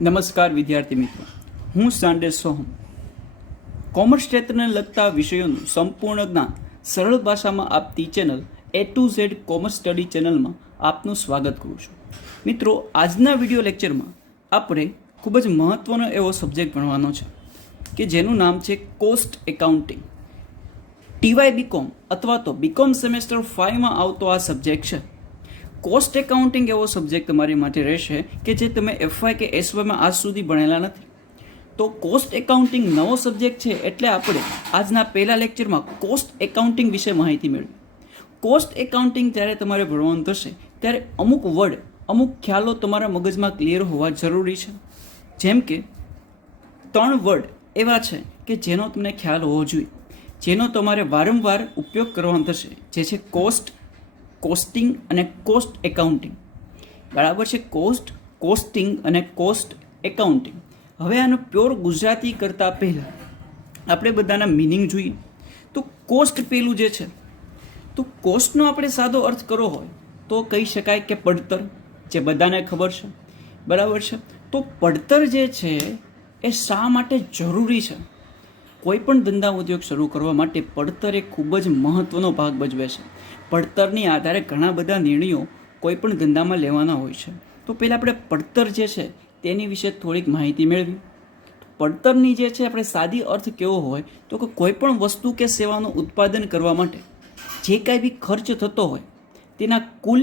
નમસ્કાર વિદ્યાર્થી મિત્રો, હું સાંડે સોહમ. કોમર્સ ક્ષેત્રને લગતા વિષયોનું સંપૂર્ણ જ્ઞાન સરળ ભાષામાં આપતી channel A to Z commerce study ચેનલમાં આપનું સ્વાગત કરું છું. મિત્રો, આજના વિડીયો લેક્ચરમાં આપણે ખૂબ જ મહત્ત્વનો એવો સબ્જેક્ટ ભણવાનો છે કે જેનું નામ છે કોસ્ટ એકાઉન્ટિંગ. TY BCom અથવા તો BCom સેમેસ્ટર 5માં આવતો આ સબ્જેક્ટ છે. કોસ્ટ એકાઉન્ટિંગ એવો સબ્જેક્ટ તમારી માટે રહેશે કે જે તમે FY કે SYમાં આજ સુધી ભણેલા નથી. તો કોસ્ટ એકાઉન્ટિંગ નવો સબ્જેક્ટ છે એટલે આપણે આજના પહેલા લેક્ચરમાં કોસ્ટ એકાઉન્ટિંગ વિશે માહિતી મેળવી. કોસ્ટ એકાઉન્ટિંગ જ્યારે તમારે ભણવાનું થશે ત્યારે અમુક વર્ડ, અમુક ખ્યાલો તમારા મગજમાં ક્લિયર હોવા જરૂરી છે. જેમ કે 3 વર્ડ એવા છે કે જેનો તમને ખ્યાલ હોવો જોઈએ, જેનો તમારે વારંવાર ઉપયોગ કરવાનો થશે, જે છે કોસ્ટ, કોસ્ટિંગ અને કોસ્ટ એકાઉન્ટિંગ. બરાબર છે? કોસ્ટ, કોસ્ટિંગ અને કોસ્ટ એકાઉન્ટિંગ. હવે આનો પ્યોર ગુજરાતી કરતાં પહેલાં આપણે બધાના મિનિંગ જોઈએ. તો કોસ્ટ પેલું જે છે, તો કોસ્ટનો આપણે સાદો અર્થ કરવો હોય તો કહી શકાય કે પડતર, જે બધાને ખબર છે. બરાબર છે? તો પડતર જે છે એ શા માટે જરૂરી છે? કોઈ પણ ધંધા ઉદ્યોગ શરૂ કરવા માટે પડતર એ ખૂબ જ મહત્ત્વનો ભાગ ભજવે છે. પડતરની આધારે ઘણા બધા નિર્ણયો કોઈ પણ ધંધામાં લેવાના હોય છે. તો પહેલાં આપણે પડતર જે છે તેની વિશે થોડીક માહિતી મેળવી. પડતરની જે છે આપણે સાદી અર્થ કેવો હોય તો કે કોઈ પણ વસ્તુ કે સેવાનું ઉત્પાદન કરવા માટે જે કાંઈ બી ખર્ચ થતો હોય તેના કુલ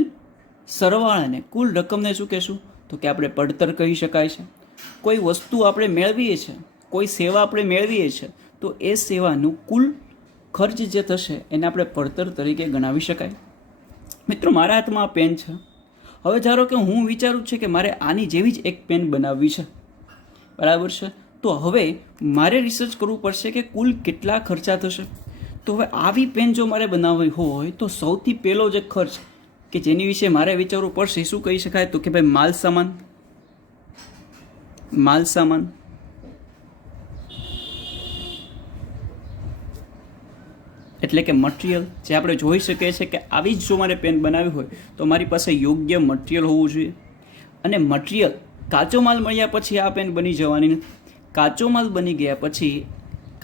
સરવાળાને, કુલ રકમને શું કહેશું? તો કે આપણે પડતર કહી શકાય છે. કોઈ વસ્તુ આપણે મેળવીએ છીએ, કોઈ સેવા આપણે મેળવીએ છીએ, તો એ સેવાનું કુલ ખર્ચ જે થશે એને આપણે પડતર તરીકે ગણાવી શકાય. મિત્રો, મારા હાથમાં આ પેન છે. હવે ધારો કે હું વિચારું છું કે મારે આની જેવી જ એક પેન બનાવવી છે. બરાબર છે? તો હવે મારે રિસર્ચ કરવું પડશે કે કુલ કેટલા ખર્ચા થશે. તો હવે આવી પેન જો મારે બનાવવી હોય તો સૌથી પહેલો જે ખર્ચ કે જેની વિશે મારે વિચારવું પડશે શું કહી શકાય? તો કે ભાઈ માલ સામાન. માલ સામાન એટલે કે મટીરિયલ, જે આપણે જોઈ શકીએ છીએ કે આવી જ જો મારે પેન બનાવવી હોય તો મારી પાસે યોગ્ય મટીરિયલ હોવું જોઈએ. અને મટીરિયલ, કાચો માલ મળ્યા પછી આ પેન બની જવાની નથી. કાચો માલ બની ગયા પછી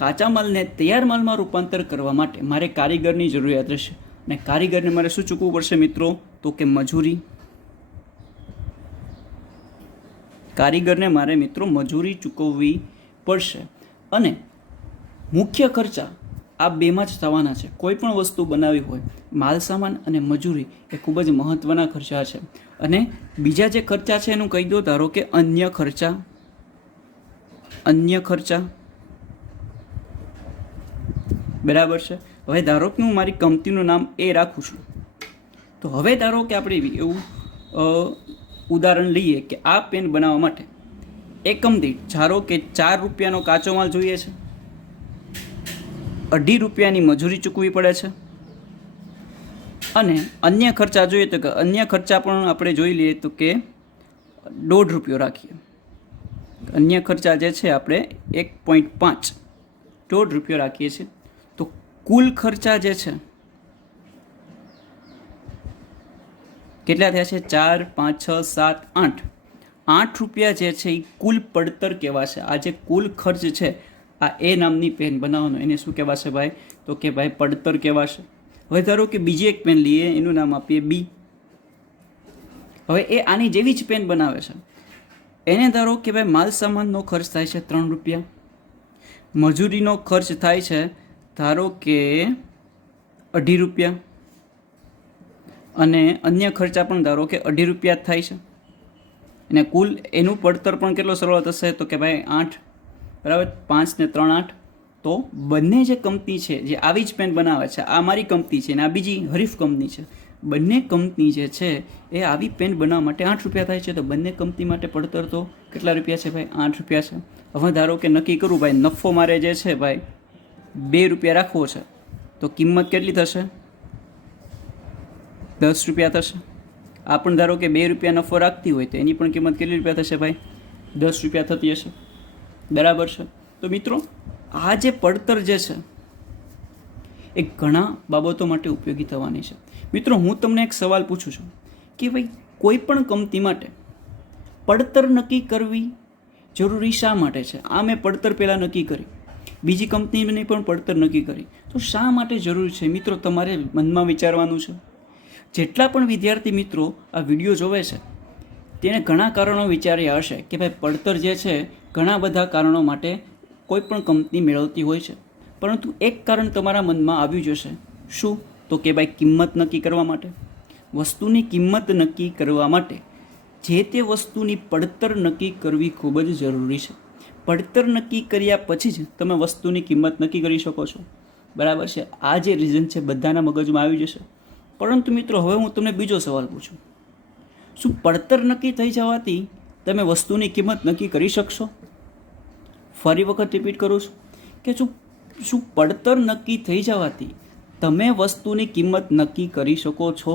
કાચા માલને તૈયાર માલમાં રૂપાંતર કરવા માટે મારે કારીગરની જરૂરિયાત રહેશે. અને કારીગરને મારે શું ચૂકવવું પડશે મિત્રો? તો કે મજૂરી. કારીગરને મારે મિત્રો મજૂરી ચૂકવવી પડશે. અને મુખ્ય ખર્ચા આ બેમાં જ થવાના છે. કોઈ પણ વસ્તુ બનાવવી હોય, માલ સામાન અને મજૂરી એ ખૂબ જ મહત્ત્વના ખર્ચા છે. અને બીજા જે ખર્ચા છે એનું કહી દો. ધારો કે અન્ય ખર્ચા. અન્ય ખર્ચા. બરાબર છે? હવે ધારો કે હું મારી કંપનીનું નામ એ રાખું છું. તો હવે ધારો કે આપણે એવું ઉદાહરણ લઈએ કે આ પેન બનાવવા માટે એકમ દીઠ ધારો કે 4 રૂપિયાનો કાચો માલ જોઈએ છે, 2.5 રૂપિયાની મજૂરી ચૂકવવી પડે છે. અને અન્ય ખર્ચા જોઈએ તો કે અન્ય ખર્ચા પણ આપણે જોઈ લઈએ તો કે 1.5 રૂપિયો રાખીએ. અન્ય ખર્ચા જે છે આપણે 1.5 1.5 રૂપિયો રાખીએ છીએ. તો કુલ ખર્ચા જે છે કેટલા થયા છે? 4, 5, 6, 7, 8. 8 રૂપિયા જે છે એ કુલ પડતર કહેવાશે. આ જે કુલ ખર્ચ છે આ એ નામની પેન બનાવવાનો, એને શું કહેવાશે ભાઈ? તો કે ભાઈ પડતર કહેવાશે. હવે ધારો કે બીજી એક પેન લઈએ, એનું નામ આપીએ બી. હવે એ આની જેવી જ પેન બનાવે છે. એને ધારો કે ભાઈ માલ સામાનનો ખર્ચ થાય છે 3 રૂપિયા, મજૂરીનો ખર્ચ થાય છે ધારો કે 2.5 રૂપિયા, અને અન્ય ખર્ચા પણ ધારો કે 2.5 રૂપિયા જ થાય છે. અને કુલ એનું પડતર પણ કેટલો સરવાળો થશે? તો કે ભાઈ 8. બરાબર? 5 ને 3 8. તો બંને જે કંપની છે જે આવી જ પેન બનાવે છે, આ મારી કંપની છે અને આ બીજી હરીફ કંપની છે, બંને કંપની જે છે એ આવી પેન બનાવવા માટે 8 રૂપિયા થાય છે. તો બંને કંપની માટે પડતર તો કેટલા રૂપિયા છે ભાઈ? 8 રૂપિયા છે. હવે ધારો કે નક્કી કરું ભાઈ નફો મારે જે છે ભાઈ 2 રૂપિયા રાખવો છે, તો કિંમત કેટલી થશે? 10 રૂપિયા થશે. આ પણ ધારો કે 2 રૂપિયા નફો રાખતી હોય તો એની પણ કિંમત કેટલી રૂપિયા થશે ભાઈ? 10 રૂપિયા થતી હશે. બરાબર છે? તો મિત્રો, આ જે પડતર જે છે એ ઘણા બાબતો માટે ઉપયોગી થવાની છે. મિત્રો, હું તમને એક સવાલ પૂછું છું કે ભાઈ કોઈ પણ કંપની માટે પડતર નક્કી કરવી જરૂરી શા માટે છે? આ મેં પડતર પહેલાં નક્કી કરી, બીજી કંપનીની પણ પડતર નક્કી કરી, તો શા માટે જરૂરી છે મિત્રો? તમારે મનમાં વિચારવાનું છે. જેટલા પણ વિદ્યાર્થી મિત્રો આ વિડીયો જોવે છે તેણે ઘણા કારણો વિચાર્યા હશે કે ભાઈ પડતર જે છે ઘણા બધા કારણો માટે કોઈ પણ કંપની મેળવતી હોય છે, પરંતુ એક કારણ તમારા મનમાં આવ્યું જશે. શું? તો કે ભાઈ કિંમત નક્કી કરવા માટે. વસ્તુની કિંમત નક્કી કરવા માટે જે તે વસ્તુની પડતર નક્કી કરવી ખૂબ જ જરૂરી છે. પડતર નક્કી કર્યા પછી જ તમે વસ્તુની કિંમત નક્કી કરી શકો છો. બરાબર છે? આ જે રીઝન છે બધાના મગજમાં આવી જશે. પરંતુ મિત્રો હવે હું તમને બીજો સવાલ પૂછું, શું પડતર નક્કી થઈ જવાથી તમે વસ્તુની કિંમત નક્કી કરી શકશો? ફરી વખત રિપીટ કરું છું કે શું પડતર નક્કી થઈ જવાથી તમે વસ્તુની કિંમત નક્કી કરી શકો છો?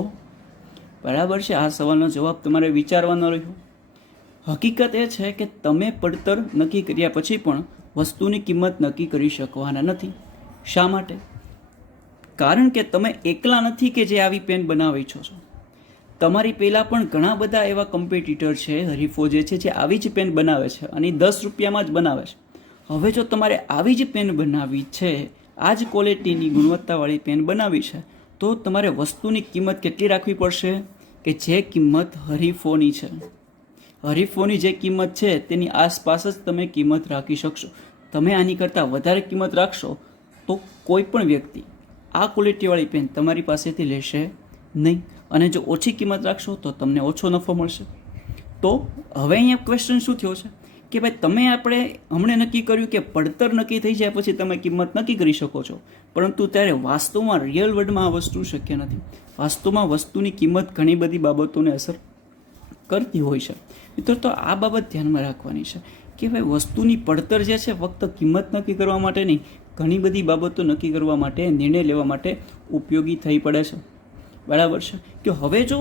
બરાબર છે? આ સવાલનો જવાબ તમારે વિચારવાનો રહ્યો. હકીકત એ છે કે તમે પડતર નક્કી કર્યા પછી પણ વસ્તુની કિંમત નક્કી કરી શકવાના નથી. શા માટે? કારણ કે તમે એકલા નથી કે જે આવી પેન બનાવી છો. તમારી પહેલાં પણ ઘણા બધા એવા કોમ્પિટિટર છે, હરીફો જે છે જે આવી જ પેન બનાવે છે અને 10 રૂપિયામાં જ બનાવે છે. હવે જો તમારે આવી જ પેન બનાવવી છે, આ જ ક્વોલિટીની ગુણવત્તાવાળી પેન બનાવી છે, તો તમારે વસ્તુની કિંમત કેટલી રાખવી પડશે કે જે કિંમત હરીફોની છે. હરીફોની જે કિંમત છે તેની આસપાસ જ તમે કિંમત રાખી શકશો. તમે આની કરતાં વધારે કિંમત રાખશો તો કોઈ પણ વ્યક્તિ આ ક્વોલિટીવાળી પેન તમારી પાસેથી લેશે નહીં, અને જો ઓછી કિંમત રાખશો તો તમને ઓછો નફો મળશે. તો હવે અહીંયા ક્વેશ્ચન શું થયો છે કે ભાઈ આપણે હમણાં નક્કી કર્યું કે પડતર નક્કી થઈ જાય પછી તમે કિંમત નક્કી કરી શકો છો, પરંતુ ત્યારે વાસ્તવમાં રિયલ વર્લ્ડમાં આ વસ્તુ શક્ય નથી. વાસ્તવમાં વસ્તુની કિંમત ઘણી બધી બાબતોને અસર કરતી હોય છે. મિત્રો તો આ બાબત ધ્યાનમાં રાખવાની છે કે ભાઈ વસ્તુની પડતર જે છે ફક્ત કિંમત નક્કી કરવા માટે નહીં, ઘણી બધી બાબતો નક્કી કરવા માટે, નિર્ણય લેવા માટે ઉપયોગી થઈ પડે છે. બરાબર છે? કે હવે જો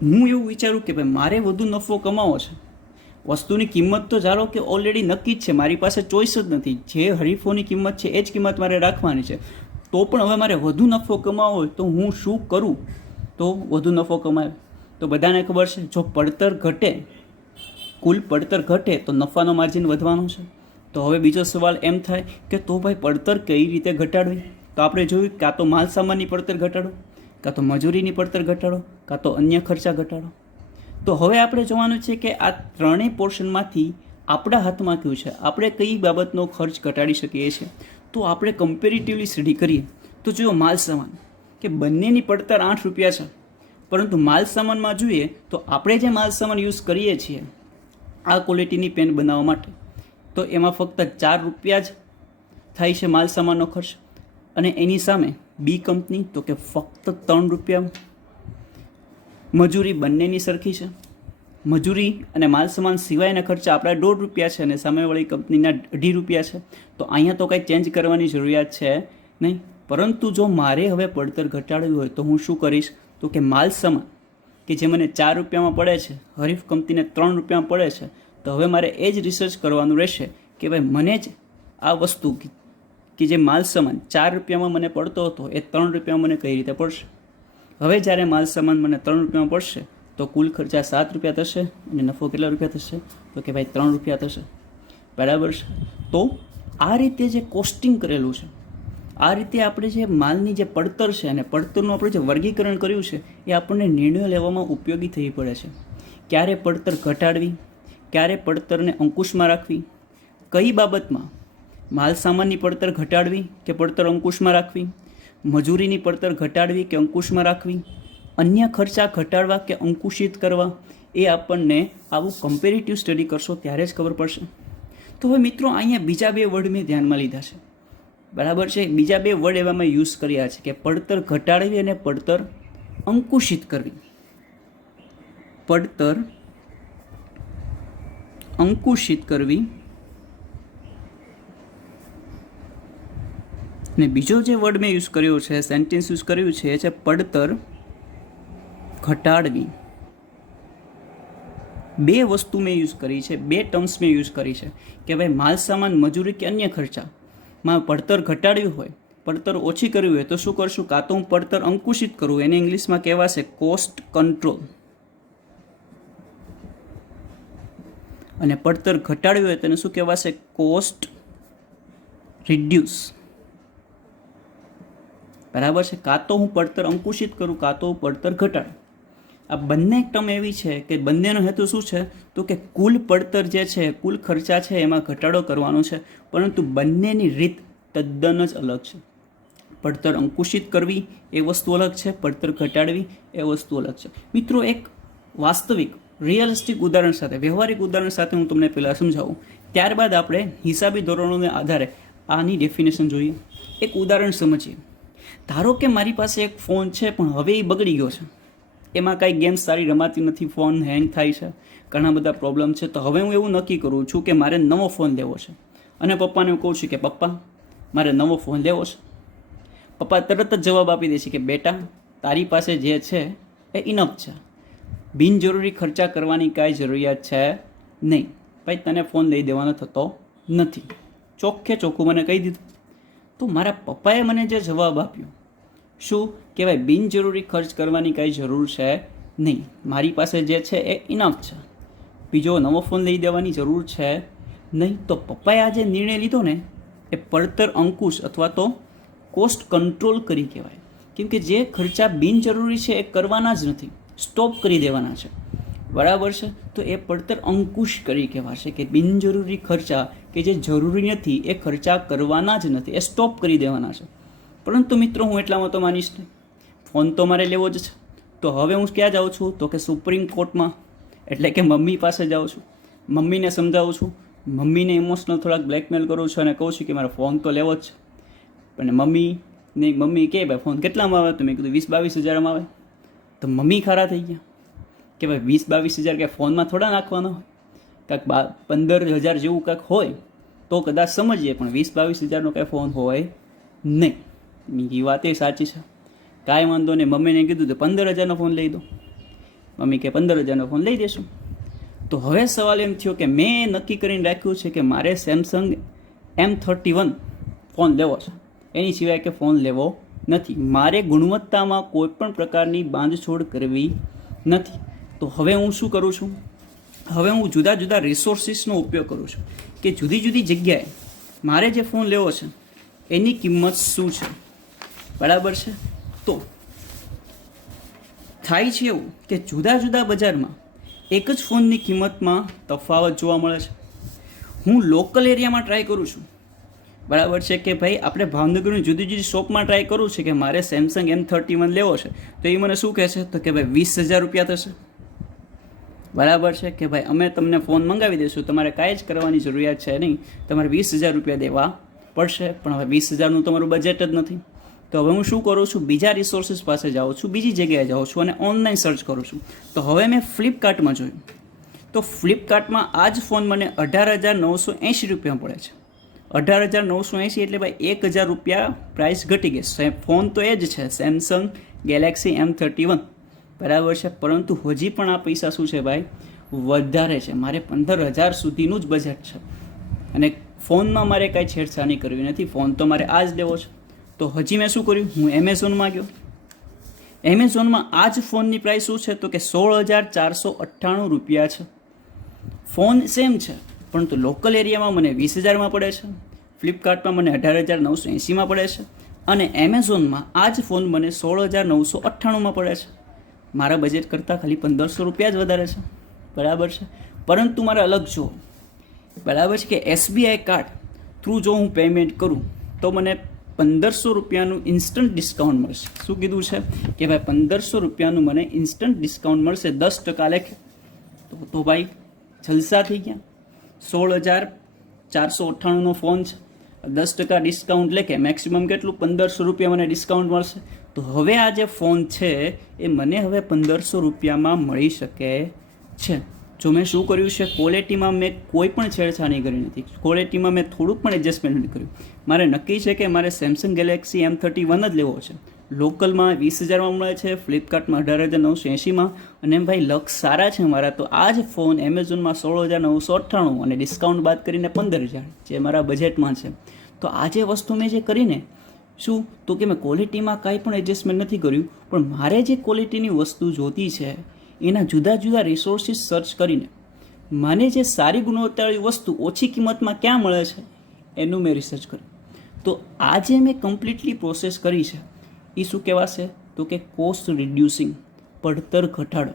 હું એવું વિચારું કે ભાઈ મારે વધુ નફો કમાવો છે, વસ્તુની કિંમત તો ધારો કે ઓલરેડી નક્કી જ છે, મારી પાસે ચોઈસ જ નથી, જે હરીફોની કિંમત છે એ જ કિંમત મારે રાખવાની છે, તો પણ હવે મારે વધુ નફો કમાવો હોય તો હું શું કરું તો વધુ નફો કમાય? તો બધાને ખબર છે જો પડતર ઘટે, કુલ પડતર ઘટે તો નફાનો માર્જિન વધવાનો છે. તો હવે બીજો સવાલ એમ થાય કે તો ભાઈ પડતર કઈ રીતે ઘટાડવી? તો આપણે જોયું કાં તો માલ સામાનની પડતર ઘટાડો, કાં તો મજૂરીની પડતર ઘટાડો, કાં તો અન્ય ખર્ચા ઘટાડો. તો હવે આપણે જોવાનું છે કે આ ત્રણેય પોર્શનમાંથી આપણા હાથમાં કયું છે, આપણે કઈ બાબતનો ખર્ચ ઘટાડી શકીએ છીએ. તો આપણે કમ્પેરેટિવલી સ્ટડી કરીએ તો જો માલ સામાન કે બંનેની પડતર 8 રૂપિયા છે, પરંતુ માલ સામાનમાં જોઈએ તો આપણે જે માલ સામાન યુઝ કરીએ છીએ આ ક્વોલિટીની પેન બનાવવા માટે, તો એમાં ફક્ત 4 રૂપિયા જ થાય છે માલ સામાનનો ખર્ચ, અને એની સામે બી કંપની તો કે ફક્ત 3 રૂપિયા. મજૂરી બંનેની સરખી છે, મજૂરી અને માલ સામાન સિવાયના ખર્ચા આપણા 1.5 રૂપિયા છે અને સામેવાળી કંપનીના 2.5 રૂપિયા છે. તો અહીંયા તો કંઈ ચેન્જ કરવાની જરૂરિયાત છે નહીં. પરંતુ જો મારે હવે પડતર ઘટાડવી હોય તો હું શું કરીશ? તો કે માલ સામાન કે જે મને 4 રૂપિયામાં પડે છે, હરીફ કંપનીને 3 રૂપિયામાં પડે છે, તો હવે મારે એ જ રિસર્ચ કરવાનું રહેશે કે ભાઈ મને જ આ વસ્તુ કે જે માલ સામાન 4 રૂપિયામાં મને પડતો હતો એ 3 રૂપિયામાં મને કઈ રીતે પડશે. હવે જ્યારે માલ સામાન મને 3 રૂપિયામાં પડશે તો કુલ ખર્ચા 7 રૂપિયા થશે અને નફો કેટલા રૂપિયા થશે? તો કે ભાઈ 3 રૂપિયા થશે. બરાબર છે? તો આ રીતે જે કોસ્ટિંગ કરેલું છે, આ રીતે આપણે જે માલની જે પડતર છે અને પડતરનું આપણે જે વર્ગીકરણ કર્યું છે એ આપણને નિર્ણય લેવામાં ઉપયોગી થઈ પડે છે. ક્યારે પડતર ઘટાડવી, ક્યારે પડતરને અંકુશમાં રાખવી, કઈ બાબતમાં માલ સામાનની પડતર ઘટાડવી કે પડતર અંકુશમાં રાખવી, મજૂરીની પડતર ઘટાડવી કે અંકુશમાં રાખવી, અન્ય ખર્ચા ઘટાડવા કે અંકુશિત કરવા, એ આપણને આવું કમ્પેરેટિવ સ્ટડી કરશો ત્યારે જ ખબર પડશે. તો હવે મિત્રો અહીંયા બીજા 2 વર્ડ મેં ધ્યાનમાં લીધા છે. બરાબર છે? બીજા 2 વર્ડ એવા મેં યુઝ કર્યા છે કે પડતર ઘટાડવી અને પડતર અંકુશિત કરવી. પડતર અંકુશિત કરવી અને બીજો જે વર્ડ મેં યુઝ કર્યો છે, સેન્ટેન્સ યુઝ કર્યું છે, એ છે પડતર ઘટાડવી. 2 વસ્તુ મેં યુઝ કરી છે, 2 ટર્મ્સ મેં યુઝ કરી છે કે ભાઈ માલ સામાન, મજૂરી કે અન્ય ખર્ચામાં પડતર ઘટાડવી હોય, પડતર ઓછી કરવી હોય તો શું કરશું? કાં તો હું પડતર અંકુશિત કરું, એને ઇંગ્લિશમાં કહેવાશે કોસ્ટ કંટ્રોલ, અને પડતર ઘટાડવી હોય તેને શું કહેવાશે? Cost reduce. બરાબર છે. કાં તો હું પડતર અંકુશિત કરું, કાં તો હું પડતર ઘટાડું. આ બંને ટર્મ એવી છે કે બંનેનો હેતુ શું છે? તો કે કુલ પડતર જે છે, કુલ ખર્ચા છે એમાં ઘટાડો કરવાનો છે, પરંતુ બંનેની રીત તદ્દન જ અલગ છે. પડતર અંકુશિત કરવી એ વસ્તુ અલગ છે, પડતર ઘટાડવી એ વસ્તુ અલગ છે. મિત્રો, એક વાસ્તવિક રિયલિસ્ટિક ઉદાહરણ સાથે, વ્યવહારિક ઉદાહરણ સાથે હું તમને પહેલાં સમજાવું, ત્યારબાદ આપણે હિસાબી ધોરણોને આધારે આની ડેફિનેશન જોઈએ. એક ઉદાહરણ સમજીએ. ધારો કે મારી પાસે એક ફોન છે, પણ હવે એ બગડી ગયો છે. એમાં કાંઈ ગેમ્સ સારી રમાતી નથી, ફોન હેંગ થાય છે, ઘણા બધા પ્રોબ્લેમ છે. તો હવે હું એવું નક્કી કરું છું કે મારે નવો ફોન લેવો છે, અને પપ્પાને હું કહું છું કે પપ્પા મારે નવો ફોન લેવો છે. પપ્પા તરત જ જવાબ આપી દે છે કે બેટા તારી પાસે જે છે એ ઇનફ છે, બિનજરૂરી ખર્ચા કરવાની કાંઈ જરૂરિયાત છે નહીં. ભાઈ તને ફોન લઈ દેવાનો થતો નથી, ચોખ્ખે ચોખ્ખું મને કહી દીધું. તો મારા પપ્પાએ મને જે જવાબ આપ્યો, શું કે ભાઈ બિનજરૂરી ખર્ચ કરવાની કાંઈ જરૂર છે નહીં, મારી પાસે જે છે એ ઇનફ છે, બીજો નવો ફોન લઈ દેવાની જરૂર છે નહીં. તો પપ્પાએ આ જે નિર્ણય લીધો ને એ પડતર અંકુશ અથવા તો કોસ્ટ કંટ્રોલ કરી કહેવાય. કેમ કે જે ખર્ચા બિનજરૂરી છે એ કરવાના જ નથી, સ્ટોપ કરી દેવાના છે. બરાબર છે. તો એ પડતર અંકુશ કરી કહેવાશે કે બિનજરૂરી ખર્ચા કે જે જરૂરી નથી એ ખર્ચા કરવાના જ નથી, એ સ્ટોપ કરી દેવાના છે. પરંતુ મિત્રો હું એટલામાં તો માનીશ નહીં, ફોન તો મારે લેવો જ છે. તો હવે હું ક્યાં જાઉં છું? તો કે સુપ્રીમ કોર્ટમાં, એટલે કે મમ્મી પાસે જાઉં છું, મમ્મીને સમજાવું છું, મમ્મીને ઇમોશનલ થોડાક બ્લેકમેલ કરું છું અને કહું છું કે મારે ફોન તો લેવો જ છે. અને મમ્મી કહે ભાઈ ફોન કેટલામાં આવે? તો મેં કીધું 20-22 હજારમાં આવે. તો મમ્મી ખારા થઈ ગયા કે ભાઈ 20-22 હજાર ક્યાંક ફોનમાં થોડા નાખવાના હોય, કાંઈક 15,000 જેવું કાંઈક હોય તો કદાચ સમજીએ, પણ 20-22 હજારનો કાંઈ ફોન હોય નહીં. એ વાત એ સાચી છે, કાંઈ વાંધો નહીં. મમ્મીને કીધું તો 15,000નો ફોન લઈ દો. મમ્મી કે 15,000નો ફોન લઈ દેશું. તો હવે સવાલ એમ થયો કે મેં નક્કી કરીને રાખ્યું છે કે મારે સેમસંગ M31 ફોન લેવો છે, એની સિવાય કે ફોન લેવો નથી. મારે ગુણવત્તામાં કોઈ પણ પ્રકારની બાંધછોડ કરવી નથી. તો હવે હું શું કરું છું? હવે હું જુદા જુદા રિસોર્સિસનો ઉપયોગ કરું છું કે જુદી જુદી જગ્યાએ મારે જે ફોન લેવો છે એની કિંમત શું છે. બરાબર છે. તો થાય છે એવું કે જુદા જુદા બજારમાં એક જ ફોનની કિંમતમાં તફાવત જોવા મળે છે. હું લોકલ એરિયામાં ટ્રાય કરું છું. બરાબર છે કે ભાઈ આપણે ભાવનગરની જુદી જુદી શોપમાં ટ્રાય કરું છે કે મારે સેમસંગ M31 લેવો છે. તો એ મને શું કહે છે? તો કે ભાઈ 20,000 રૂપિયા થશે. બરાબર છે કે ભાઈ અમે તમને ફોન મંગાવી દઈશું, તમારે કાંઈ જ કરવાની જરૂરિયાત છે નહીં, તમારે 20,000 રૂપિયા દેવા પડશે. પણ હવે 20,000નું તમારું બજેટ જ નથી. તો હવે હું શું કરું છું? બીજા રિસોર્સિસ પાસે જાઉં છું, બીજી જગ્યાએ જાઉં છું અને ઓનલાઈન સર્ચ કરું છું. તો હવે મેં ફ્લિપકાર્ટમાં જોયું, તો ફ્લિપકાર્ટમાં આ જ ફોન મને 18,980 રૂપિયામાં પડે છે. 18,980 એટલે ભાઈ 1,000 રૂપિયા પ્રાઇસ ઘટી ગઈ. ફોન તો એ જ છે, સેમસંગ ગેલેક્સી M31. બરાબર છે. પરંતુ હજી પણ આ પૈસા શું છે ભાઈ? વધારે છે. મારે 15,000 સુધીનું જ બજેટ છે અને ફોનમાં મારે કાંઈ છેડછાણી કરવી નથી, ફોન તો મારે આ જ લેવો છે. તો હજી મેં શું કર્યું? હું એમેઝોનમાં ગયો. એમેઝોનમાં આ જ ફોનની પ્રાઇસ શું છે? તો કે 16,498 રૂપિયા છે. ફોન સેમ છે, પરંતુ લોકલ એરિયામાં મને 20,000માં પડે છે, ફ્લિપકાર્ટમાં મને 18,980માં પડે છે અને એમેઝોનમાં આ જ ફોન મને 16,998માં પડે છે. મારા બજેટ કરતાં ખાલી 1,500 રૂપિયા જ વધારે છે. બરાબર છે. પરંતુ મારે અલગ જુઓ. બરાબર છે કે SBI કાર્ડ થ્રુ જો હું પેમેન્ટ કરું તો મને 1,500 રૂપિયાનું ઇન્સ્ટન્ટ ડિસ્કાઉન્ટ મળશે. શું કીધું છે? કે ભાઈ 1,500 રૂપિયાનું મને ઇન્સ્ટન્ટ ડિસ્કાઉન્ટ મળશે 10% લેખે. તો ભાઈ જલસા થઈ ગયા. 16,498નો ફોન છે, 10% ડિસ્કાઉન્ટ લેખે મેક્સિમમ કેટલું? 1,500 રૂપિયા મને ડિસ્કાઉન્ટ મળશે. તો હવે આ જે ફોન છે એ મને હવે 1,500 રૂપિયામાં મળી શકે છે. જો મેં શું કર્યું છે? ક્વોલિટીમાં મેં કોઈ પણ છેડછાણી કરી નથી, ક્વોલિટીમાં મેં થોડુંક પણ એડજસ્ટમેન્ટ નથી કર્યું. મારે નક્કી છે કે મારે સેમસંગ ગેલેક્સી M31 જ લેવો છે. લોકલમાં 20,000માં મળે છે, ફ્લિપકાર્ટમાં 18,980માં. અને ભાઈ લક સારા છે મારા, તો આ જ ફોન એમેઝોનમાં 16,998 અને ડિસ્કાઉન્ટ બાદ કરીને 15,000 જે મારા બજેટમાં છે. તો આ જે વસ્તુ મેં જે કરીને શું? તો કે મેં ક્વોલિટીમાં કાંઈ પણ એડજસ્ટમેન્ટ નથી કર્યું, પણ મારે જે ક્વોલિટીની વસ્તુ જોતી છે એના જુદા જુદા રિસોર્સિસ સર્ચ કરીને મને જે સારી ગુણવત્તાવાળી વસ્તુ ઓછી કિંમતમાં ક્યાં મળે છે એનું મેં રિસર્ચ કર્યું. તો આ જે મેં કમ્પ્લીટલી પ્રોસેસ કરી છે એ શું કહેવાશે તો કે કોસ્ટ રિડ્યુસિંગ, પડતર ઘટાડો.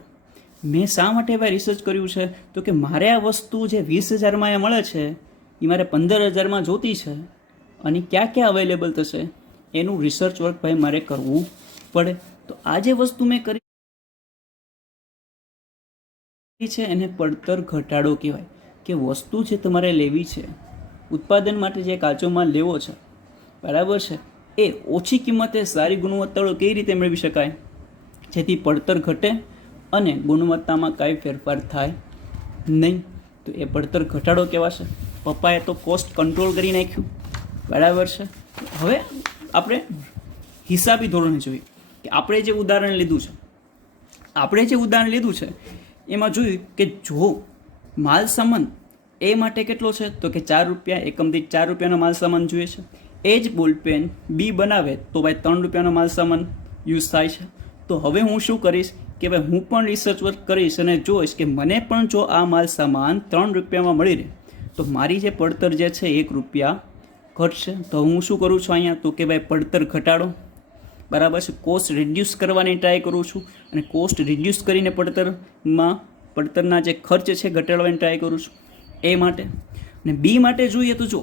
મેં શા માટે ભાઈ રિસર્ચ કર્યું છે તો કે મારે આ વસ્તુ જે 20,000માં એ મળે છે એ મારે 15,000માં જોતી છે અને ક્યાં ક્યાં અવેલેબલ થશે એનું રિસર્ચ વર્ક ભાઈ મારે કરવું પડે. તો આ જે વસ્તુ મેં કરી છે એને પડતર ઘટાડો કહેવાય. કે વસ્તુ જે તમારે લેવી છે, ઉત્પાદન માટે જે કાચો માલ લેવો છે, બરાબર છે, એ ઓછી કિંમતે સારી ગુણવત્તાવાળો કઈ રીતે મેળવી શકાય જેથી પડતર ઘટે અને ગુણવત્તામાં કાંઈ ફેરફાર થાય નહીં. તો એ પડતર ઘટાડો કહેવાશે. પપ્પાએ તો કોસ્ટ કંટ્રોલ કરી નાખ્યું, બરાબર છે. હવે આપણે હિસાબી ધોરણે જોઈએ કે આપણે જે ઉદાહરણ લીધું છે એમાં જોયું કે જો માલ સામાન એ માટે કેટલો છે તો કે 4 રૂપિયા, એકમ દીઠ 4 રૂપિયાનો માલ સામાન જોઈએ છે. એ જ બોલપેન બી બનાવે તો ભાઈ 3 રૂપિયાનો માલ સામાન યુઝ થાય છે. તો હવે હું શું કરીશ કે ભાઈ હું પણ રિસર્ચ વર્ક કરીશ અને જોઈશ કે મને પણ જો આ માલ સામાન 3 રૂપિયામાં મળી રહે તો મારી જે પડતર જે છે 1 રૂપિયા ઘટશે. તો હું શું કરું છું અહીંયા તો કે ભાઈ પડતર ઘટાડો, બરાબર છે, કોસ્ટ રિડ્યુસ કરવાની ટ્રાય કરું છું અને કોસ્ટ રિડ્યુસ કરીને પડતરના જે ખર્ચ છે ઘટાડવાની ટ્રાય કરું છું એ માટે. અને બી માટે જોઈએ તો જો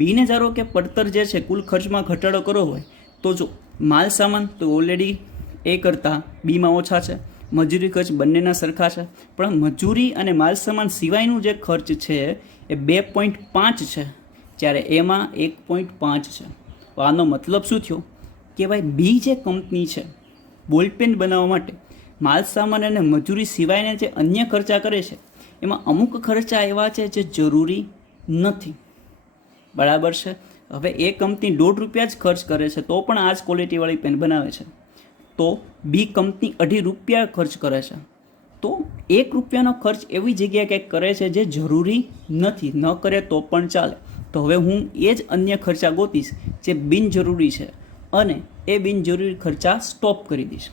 બીને ધારો કે પડતર જે છે કુલ ખર્ચમાં ઘટાડો કરવો હોય તો જો માલ સામાન તો ઓલરેડી એ કરતાં બીમાં ઓછા છે, મજૂરી ખર્ચ બંનેના સરખા છે, પણ મજૂરી અને માલ સામાન સિવાયનું જે ખર્ચ છે એ 2.5 છે જ્યારે એમાં 1.5 છે. તો આનો મતલબ શું થયો કે ભાઈ બી જે કંપની છે બોલપેન બનાવવા માટે માલ સામાન અને મજૂરી સિવાયના જે અન્ય ખર્ચા કરે છે એમાં અમુક ખર્ચા એવા છે જે જરૂરી નથી, બરાબર છે. હવે એ કંપની 1.5 રૂપિયા જ ખર્ચ કરે છે તો પણ આ જ ક્વોલિટીવાળી પેન બનાવે છે. તો બી કંપની 2.5 રૂપિયા ખર્ચ કરે છે. તો 1 રૂપિયાનો ખર્ચ એવી જગ્યાએ કંઈક કરે છે જે જરૂરી નથી, ન કરે તો પણ ચાલે. તો હવે હું એ જ અન્ય ખર્ચા ગોતીશ જે બિનજરૂરી છે અને એ બિનજરૂરી ખર્ચા સ્ટોપ કરી દઈશ.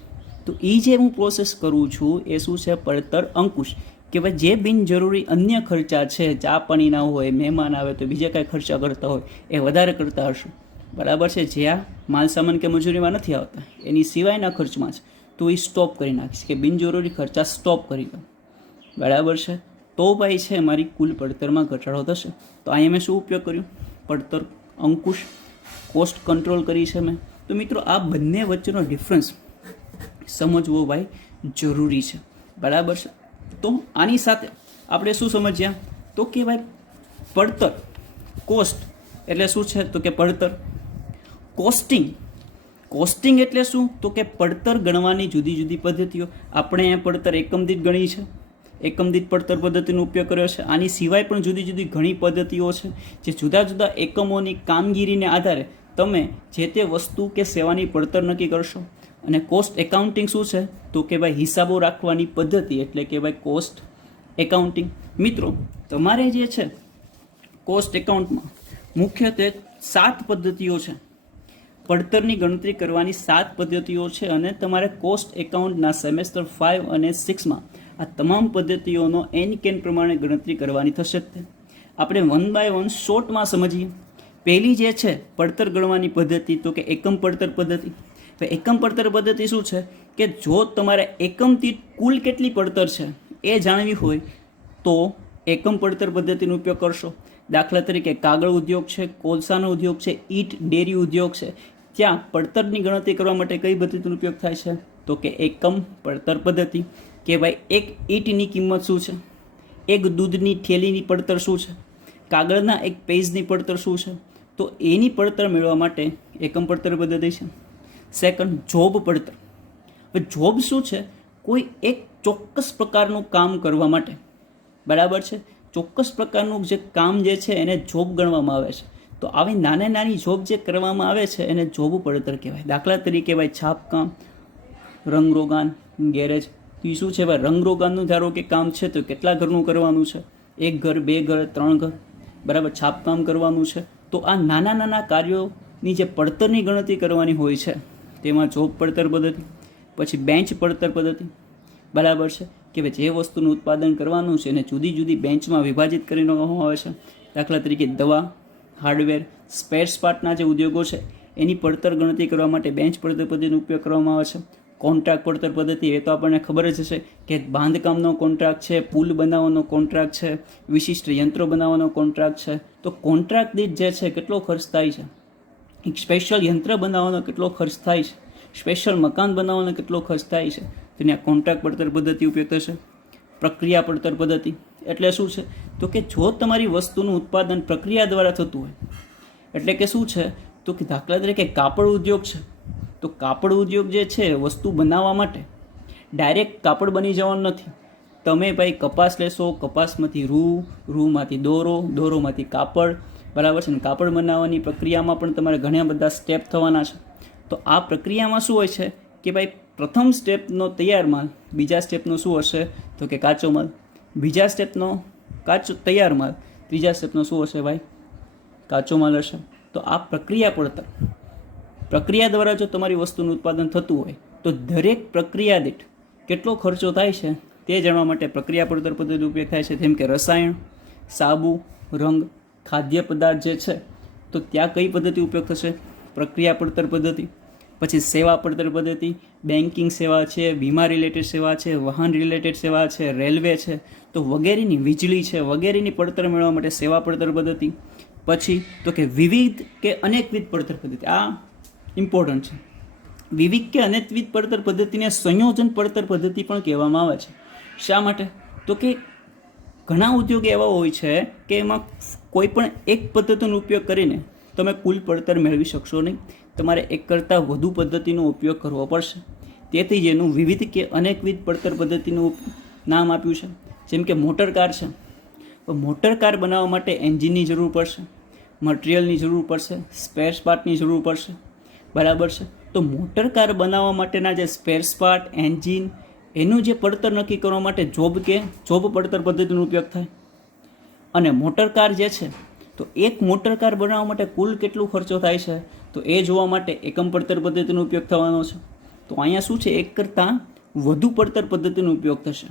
તો એ જે હું પ્રોસેસ કરું છું એ શું છે પડતર અંકુશ. કે ભાઈ જે બિનજરૂરી અન્ય ખર્ચા છે, ચા પાણીના હોય, મહેમાન આવે તો બીજા કાંઈ ખર્ચા કરતા હોય એ વધારે કરતા હશું, બરાબર છે, જે આ માલ સામાન કે મજૂરીમાં નથી આવતા એની સિવાયના ખર્ચમાં છે તો એ સ્ટોપ કરી નાખીશ કે બિનજરૂરી ખર્ચા સ્ટોપ કરી દો, બરાબર છે. તો ભાઈ છે મારી કુલ પડતરમાં ઘટાડો થશે. તો અહીંયા મેં શું ઉપયોગ કર્યું? પડતર અંકુશ, કોસ્ટ કંટ્રોલ કરી છે મેં. તો મિત્રો આ બંને વચ્ચેનો ડિફરન્સ સમજવો ભાઈ જરૂરી છે, બરાબર છે. તો આની સાથે આપણે શું સમજ્યા તો કે ભાઈ પડતર, કોસ્ટ એટલે શું છે તો કે પડતર, કોસ્ટિંગ એટલે શું તો કે પડતર ગણવાની જુદી જુદી પદ્ધતિઓ. આપણે અહીંયા પડતર એકમ દીઠ ગણી છે, એકમ દીઠ પડતર પદ્ધતિનો ઉપયોગ કર્યો છે. આની સિવાય પણ જુદી જુદી ઘણી પદ્ધતિઓ છે જે જુદા જુદા એકમોની કામગીરીને આધારે તમે જે તે વસ્તુ કે સેવાની પડતર નક્કી કરશો. અને કોસ્ટ એકાઉન્ટિંગ શું છે તો કે ભાઈ હિસાબો રાખવાની પદ્ધતિ એટલે કે ભાઈ કોસ્ટ એકાઉન્ટિંગ. મિત્રો તમારે જે છે કોસ્ટ એકાઉન્ટમાં મુખ્યત્વે 7 પદ્ધતિઓ છે, પડતરની ગણતરી કરવાની 7 પદ્ધતિઓ છે અને તમારે કોસ્ટ એકાઉન્ટના સેમેસ્ટર 5 અને 6માં આ તમામ પદ્ધતિઓનો એન પ્રમાણે ગણતરી કરવાની થશે. આપણે 1 બાય 1 શોર્ટમાં સમજીએ. પહેલી જે છે પડતર ગણવાની પદ્ધતિ તો કે એકમ પડતર પદ્ધતિ. એકમ પડતર પદ્ધતિ શું છે કે જો તમારે એકમથી કુલ કેટલી પડતર છે એ જાણવી હોય તો એકમ પડતર પદ્ધતિનો ઉપયોગ કરશો. દાખલા તરીકે કાગળ ઉદ્યોગ છે, કોલસાનો ઉદ્યોગ છે, ઈંટ ડેરી ઉદ્યોગ છે, ત્યાં પડતરની ગણતરી કરવા માટે કઈ પદ્ધતિનો ઉપયોગ થાય છે તો કે એકમ પડતર પદ્ધતિ. કે ભાઈ એક ઈંટની કિંમત શું છે, એક દૂધની થેલીની પડતર શું છે, કાગળના એક પેજની પડતર શું છે, તો એની પડતર મેળવવા માટે એકમ પડતર પદ્ધતિ છે. સેકન્ડ, જોબ પડતર. હવે જોબ શું છે? કોઈ એક ચોક્કસ પ્રકારનું કામ કરવા માટે, બરાબર છે, ચોક્કસ પ્રકારનું જે કામ જે છે એને જોબ ગણવામાં આવે છે. તો આવી નાની નાની જોબ જે કરવામાં આવે છે એને જોબ પડતર કહેવાય. દાખલા તરીકે ભાઈ છાપકામ, રંગરોગાન, ગેરેજ. એ શું છે ભાઈ રંગરોગાનનું ધારો કે કામ છે તો કેટલા ઘરનું કરવાનું છે, 1 ઘર, 2 ઘર, 3 ઘર, બરાબર, છાપકામ કરવાનું છે. તો આ નાના નાના કાર્યોની જે પડતરની ગણતરી કરવાની હોય છે તેમાં જોબ પડતર પદ્ધતિ. પછી બેન્ચ પડતર પદ્ધતિ, બરાબર છે. કે ભાઈ જે વસ્તુનું ઉત્પાદન કરવાનું છે એને જુદી જુદી બેન્ચમાં વિભાજિત કરી નાખવામાં આવે છે. દાખલા તરીકે દવા, હાર્ડવેર, સ્પેર્સ પાર્ટના જે ઉદ્યોગો છે એની પડતર ગણતરી કરવા માટે બેન્ચ પડતર પદ્ધતિનો ઉપયોગ કરવામાં આવે છે. કોન્ટ્રાક્ટ પડતર પદ્ધતિ એ તો આપણને ખબર જ હશે કે બાંધકામનો કોન્ટ્રાક્ટ છે, પુલ બનાવવાનો કોન્ટ્રાક્ટ છે, વિશિષ્ટ યંત્રો બનાવવાનો કોન્ટ્રાક્ટ છે. તો કોન્ટ્રાક્ટ દીઠ જે છે કેટલો ખર્ચ થાય છે, એક સ્પેશિયલ યંત્ર બનાવવાનો કેટલો ખર્ચ થાય છે, સ્પેશિયલ મકાન બનાવવાનો કેટલો ખર્ચ થાય છે, તેની આ કોન્ટ્રાક્ટ પડતર પદ્ધતિ ઉપયોગ થશે. પ્રક્રિયા પડતર પદ્ધતિ એટલે શું છે તો કે જો તમારી વસ્તુનું ઉત્પાદન પ્રક્રિયા દ્વારા થતું હોય, એટલે કે શું છે તો કે દાખલા તરીકે કાપડ ઉદ્યોગ છે, તો કાપડ ઉદ્યોગ જે છે વસ્તુ બનાવવા માટે ડાયરેક્ટ કાપડ બની જવાનું નથી. તમે ભાઈ કપાસ લેશો, કપાસમાંથી રૂમાંથી દોરોમાંથી કાપડ, બરાબર છે ને. કાપડ બનાવવાની પ્રક્રિયામાં પણ તમારે ઘણા બધા સ્ટેપ થવાના છે. તો આ પ્રક્રિયામાં શું હોય છે કે ભાઈ પ્રથમ સ્ટેપનો તૈયાર માલ, બીજા સ્ટેપનો શું હશે તો કે કાચો માલ, બીજા સ્ટેપનો તૈયાર માલ, ત્રીજા સ્ટેપનો શું હશે ભાઈ કાચો માલ હશે. તો આ પ્રક્રિયા પડતર, પ્રક્રિયા દ્વારા જો તમારી વસ્તુનું ઉત્પાદન થતું હોય તો દરેક પ્રક્રિયા દીઠ કેટલો ખર્ચો થાય છે તે જાણવા માટે પ્રક્રિયા પડતર પદ્ધતિનો ઉપયોગ થાય છે. જેમ કે રસાયણ, સાબુ, રંગ, ખાદ્ય પદાર્થ જે છે તો ત્યાં કઈ પદ્ધતિ ઉપયોગ થશે, પ્રક્રિયા પડતર પદ્ધતિ. પછી સેવા પડતર પદ્ધતિ, બેન્કિંગ સેવા છે, વીમા રિલેટેડ સેવા છે, વાહન રિલેટેડ સેવા છે, રેલવે છે, તો વગેરેની, વીજળી છે, વગેરેની પડતર મેળવવા માટે સેવા પડતર પદ્ધતિ. પછી તો કે વિવિધ કે અનેકવિધ પડતર પદ્ધતિ, આ ઇમ્પોર્ટન્ટ છે. વિવિધ કે અનેકવિધ પડતર પદ્ધતિને સંયોજન પડતર પદ્ધતિ પણ કહેવામાં આવે છે. શા માટે તો કે ઘણા ઉદ્યોગ એવા હોય છે કે એમાં કોઈ પણ એક પદ્ધતિનો ઉપયોગ કરીને તમે કુલ પડતર મેળવી શકશો નહીં, તમારે એક કરતાં વધુ પદ્ધતિનો ઉપયોગ કરવો પડશે. તેથી જેનું વિવિધ કે અનેકવિધ પડતર પદ્ધતિનું નામ આપ્યું છે. જેમ કે મોટર કાર છે, તો મોટર કાર બનાવવા માટે એન્જિનની જરૂર પડશે, મટિરિયલની જરૂર પડશે, સ્પેર્સ પાર્ટની જરૂર પડશે, બરાબર છે. તો મોટર કાર બનાવવા માટેના જે સ્પેર્સ પાર્ટ, એન્જિન, એનું જે પડતર નક્કી કરવા માટે જોબ પડતર પદ્ધતિનો ઉપયોગ થાય. અને મોટર કાર જે છે તો એક મોટર કાર બનાવવા માટે કુલ કેટલું ખર્ચો થાય છે તો એ જોવા માટે એકમ પડતર પદ્ધતિનો ઉપયોગ થવાનો છે. તો અહીંયા શું છે, એક કરતાં વધુ પડતર પદ્ધતિનો ઉપયોગ થશે.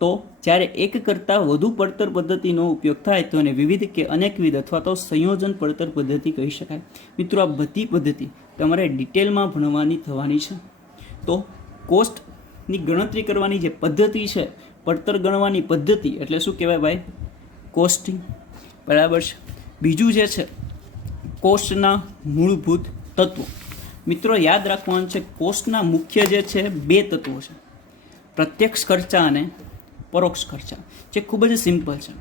તો જ્યારે એક કરતાં વધુ પડતર પદ્ધતિનો ઉપયોગ થાય તો એને વિવિધ કે અનેકવિધ અથવા તો સંયોજન પડતર પદ્ધતિ કહી શકાય. મિત્રો, આ બધી પદ્ધતિ તમારે ડિટેલમાં ભણવાની થવાની છે. તો કોસ્ટની ગણતરી કરવાની જે પદ્ધતિ છે, પડતર ગણવાની પદ્ધતિ, એટલે શું કહેવાય ભાઈ, કોસ્ટિંગ, બરાબર છે. બીજું જે છે કોસ્ટના મૂળભૂત તત્વો. મિત્રો, યાદ રાખવાનું છે કોસ્ટના મુખ્ય જે છે બે તત્વો છે, પ્રત્યક્ષ ખર્ચા અને પરોક્ષ ખર્ચા, જે ખૂબ જ સિમ્પલ છે.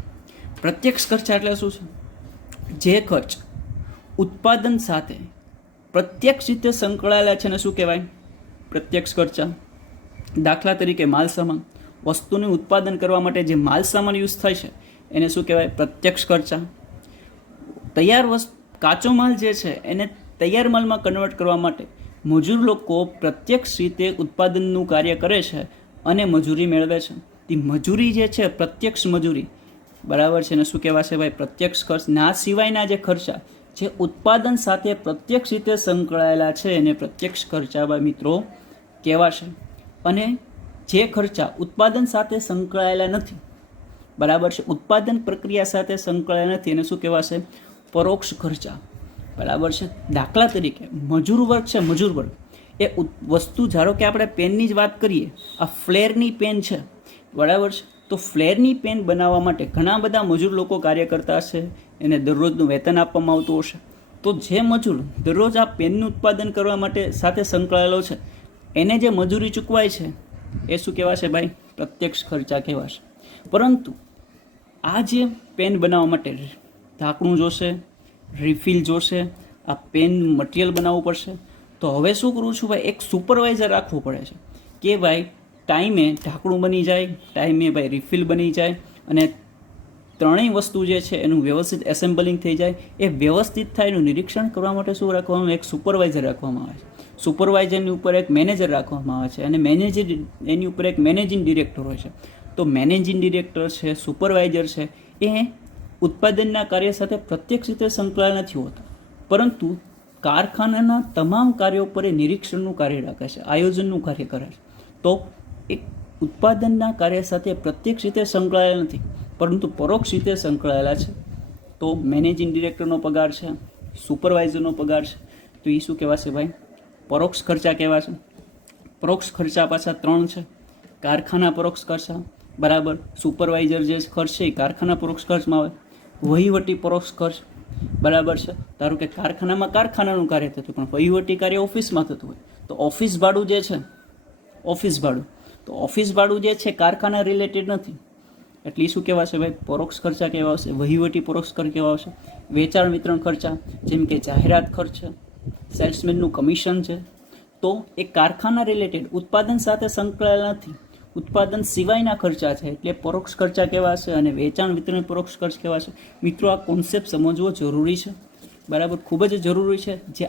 પ્રત્યક્ષ ખર્ચા એટલે શું છે, જે ખર્ચ ઉત્પાદન સાથે પ્રત્યક્ષ રીતે સંકળાયેલા છે ને શું કહેવાય, પ્રત્યક્ષ ખર્ચા. દાખલા તરીકે માલસામાન, વસ્તુનું ઉત્પાદન કરવા માટે જે માલસામાન યુઝ થાય છે એને શું કહેવાય, પ્રત્યક્ષ ખર્ચા. કાચો માલ જે છે એને તૈયાર માલમાં કન્વર્ટ કરવા માટે મજૂર લોકો પ્રત્યક્ષ રીતે ઉત્પાદનનું કાર્ય કરે છે અને મજૂરી મેળવે છે. તે મજૂરી જે છે પ્રત્યક્ષ મજૂરી, બરાબર છે ને શું કહેવાશે ભાઈ, પ્રત્યક્ષ ખર્ચ. ના સિવાયના જે ખર્ચા જે ઉત્પાદન સાથે પ્રત્યક્ષ રીતે સંકળાયેલા છે એને પ્રત્યક્ષ ખર્ચા ભાઈ મિત્રો કહેવાશે. અને જે ખર્ચા ઉત્પાદન સાથે સંકળાયેલા નથી, બરાબર છે, ઉત્પાદન પ્રક્રિયા સાથે સંકળાયેલા નથી, એને શું કહેવાશે, પરોક્ષ ખર્ચા, બરાબર છે. દાખલા તરીકે મજૂર વર્ગ છે, મજૂર વર્ગ એ વસ્તુ, ધારો કે આપણે પેનની જ વાત કરીએ, આ ફ્લેરની પેન છે, બરાબર છે. તો ફ્લેરની પેન બનાવવા માટે ઘણા બધા મજૂર લોકો કાર્ય કરતા હશે, એને દરરોજનું વેતન આપવામાં આવતું હશે. તો જે મજૂર દરરોજ આ પેનનું ઉત્પાદન કરવા માટે સાથે સંકળાયેલો છે એને જે મજૂરી ચૂકવાય છે એ શું કહેવાશે ભાઈ, પ્રત્યક્ષ ખર્ચા કહેવાશે. પરંતુ આ જે પેન બનાવવા માટે ઢાંકણું જોશે, રિફિલ જોશે, આ પેન મટીરિયલ બનાવવું પડશે. તો હવે શું કરું છું ભાઈ, એક સુપરવાઇઝર રાખવું પડે છે કે ભાઈ ટાઈમે ઢાંકણું બની જાય, ટાઈમે ભાઈ રિફિલ બની જાય અને ત્રણેય વસ્તુ જે છે એનું વ્યવસ્થિત એસેમ્બલિંગ થઈ જાય. એ વ્યવસ્થિત થાય એનું નિરીક્ષણ કરવા માટે શું રાખવામાં, એક સુપરવાઇઝર રાખવામાં આવે છે. સુપરવાઇઝરની ઉપર એક મેનેજર રાખવામાં આવે છે અને એની ઉપર એક મેનેજિંગ ડિરેક્ટર હોય છે. તો મેનેજિંગ ડિરેક્ટર છે, સુપરવાઇઝર છે, એ ઉત્પાદનના કાર્ય સાથે પ્રત્યક્ષ રીતે સંકળાયેલા નથી હોતા, પરંતુ કારખાનાના તમામ કાર્યો પર એ નિરીક્ષણનું કાર્ય રાખે છે, આયોજનનું કાર્ય કરે છે. તો એક ઉત્પાદનના કાર્ય સાથે પ્રત્યક્ષ રીતે સંકળાયેલા નથી, પરંતુ પરોક્ષ રીતે સંકળાયેલા છે. તો મેનેજિંગ ડિરેક્ટરનો પગાર છે, સુપરવાઇઝરનો પગાર છે, તો એ શું કહેવાશે ભાઈ? પરોક્ષ ખર્ચા કહેવાશે. પરોક્ષ ખર્ચા પાછા 3 છે. કારખાના પરોક્ષ ખર્ચા, બરાબર. સુપરવાઇઝર જે ખર્ચ છે એ કારખાના પરોક્ષ ખર્ચમાં આવે. વહીવટી પરોક્ષ ખર્ચ, બરાબર છે. ધારો કે કારખાનામાં કારખાનાનું કાર્ય થતું, પણ વહીવટી કાર્ય ઓફિસમાં થતું હોય, તો ઓફિસ ભાડું જે છે, ઓફિસ ભાડું, તો ઓફિસ ભાડું જે છે કારખાના રિલેટેડ નથી, એટલે શું કહેવાશે ભાઈ? પરોક્ષ ખર્ચા કહેવાશે. વહીવટી પરોક્ષ ખર્ચ કહેવાશે. વેચાણ વિતરણ ખર્ચા, જેમ કે જાહેરાત ખર્ચ છે, સેલ્સમેનનું કમિશન છે, તો એ કારખાના રિલેટેડ ઉત્પાદન સાથે સંકળાયેલા નથી, ઉત્પાદન સિવાયના ખર્ચા છે, એટલે પરોક્ષ ખર્ચા કહેવાશે. અને વેચાણ વિતરણ પરોક્ષ ખર્ચ કહેવાશે. મિત્રો, આ કોન્સેપ્ટ સમજવો જરૂરી છે, બરાબર, ખૂબ જ જરૂરી છે. જે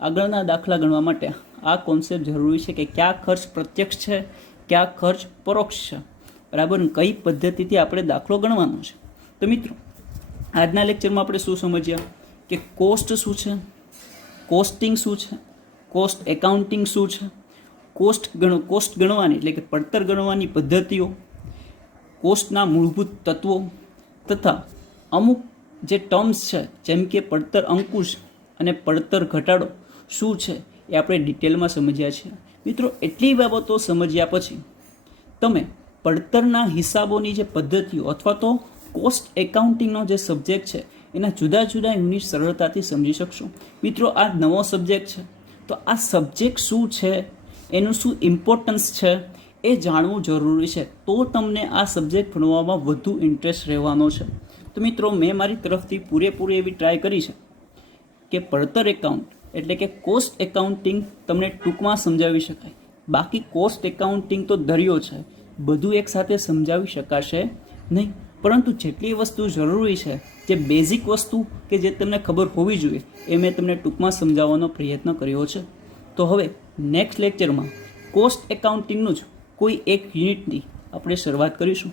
આગળના દાખલા ગણવા માટે આ કોન્સેપ્ટ જરૂરી છે કે કયા ખર્ચ પ્રત્યક્ષ છે, કયા ખર્ચ પરોક્ષ છે, બરાબર, કઈ પદ્ધતિથી આપણે દાખલો ગણવાનો છે. તો મિત્રો, આજના લેક્ચરમાં આપણે શું સમજ્યા કે કોસ્ટ શું છે, કોસ્ટિંગ શું છે, કોસ્ટ એકાઉન્ટિંગ શું છે, કોસ્ટ ગણવાની એટલે કે પડતર ગણવાની પદ્ધતિઓ, કોસ્ટના મૂળભૂત તત્વો તથા અમુક જે ટર્મ્સ છે જેમ કે પડતર અંકુશ અને પડતર ઘટાડો શું છે એ આપણે ડિટેલમાં સમજ્યા છીએ. મિત્રો, એટલી બાબતો સમજ્યા પછી તમે પડતરના હિસાબોની જે પદ્ધતિઓ અથવા તો કોસ્ટ એકાઉન્ટિંગનો જે સબ્જેક્ટ છે એના જુદા જુદા યુનિટ સરળતાથી સમજી શકશો. મિત્રો, આ નવો સબ્જેક્ટ છે, તો આ સબ્જેક્ટ શું છે, એનું શું ઇમ્પોર્ટન્સ છે એ જાણવું જરૂરી છે, તો તમને આ સબ્જેક્ટ ભણવામાં વધુ ઇન્ટરેસ્ટ રહેવાનો છે. તો મિત્રો, મેં મારી તરફથી પૂરેપૂરી એવી ટ્રાય કરી છે કે પડતર એકાઉન્ટ એટલે કે કોસ્ટ એકાઉન્ટિંગ તમને ટૂંકમાં સમજાવી શકાય. બાકી કોસ્ટ એકાઉન્ટિંગ તો દરિયો છે, બધું એકસાથે સમજાવી શકાશે નહીં, પરંતુ જેટલી વસ્તુ જરૂરી છે, જે બેઝિક વસ્તુ કે જે તમને ખબર હોવી જોઈએ, એ મેં તમને ટૂંકમાં સમજાવવાનો પ્રયત્ન કર્યો છે. તો હવે નેક્સ્ટ લેક્ચરમાં કોસ્ટ એકાઉન્ટિંગનું જ કોઈ એક યુનિટની આપણે શરૂઆત કરીશું.